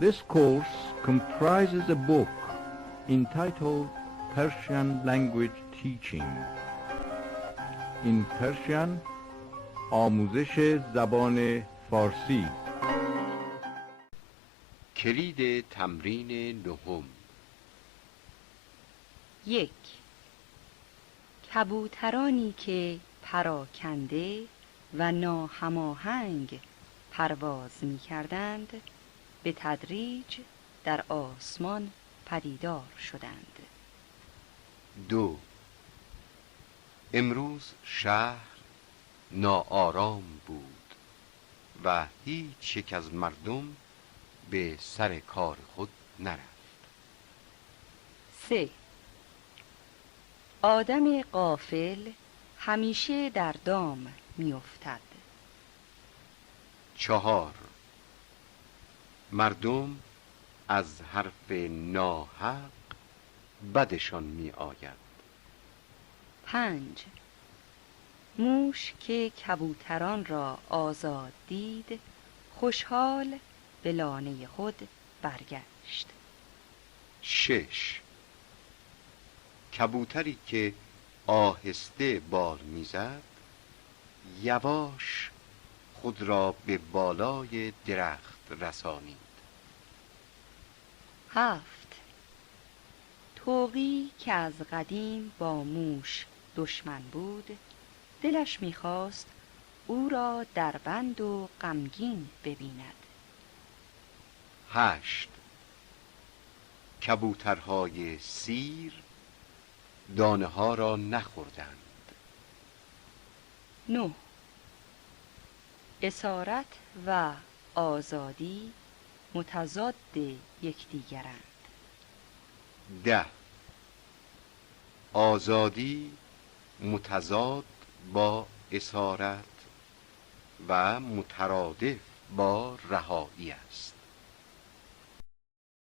This course comprises a book entitled Persian Language Teaching. In Persian آموزش زبان فارسی. کلید تمرین نهم. 1. کبوترانی که پراکنده و ناهماهنگ پرواز می کردند به تدریج در آسمان پدیدار شدند. 2. امروز شهر ناآرام بود و هیچ یک از مردم به سر کار خود نرفت. 3. آدم غافل همیشه در دام می‌افتد. 4. مردم از حرف ناحق بدشان می آید. 5. موش که کبوتران را آزاد دید خوشحال به لانه خود برگشت. 6. کبوتری که آهسته بال میزد یواش خود را به بالای درخت رسانید. 7. طوقی که از قدیم با موش دشمن بود دلش می‌خواست او را در بند و غمگین ببیند. 8. کبوترهای سیر دانه ها را نخوردند. 9. اسارت و آزادی متضاد یکدیگرند. 10. آزادی متضاد با اسارت و مترادف با رهایی است.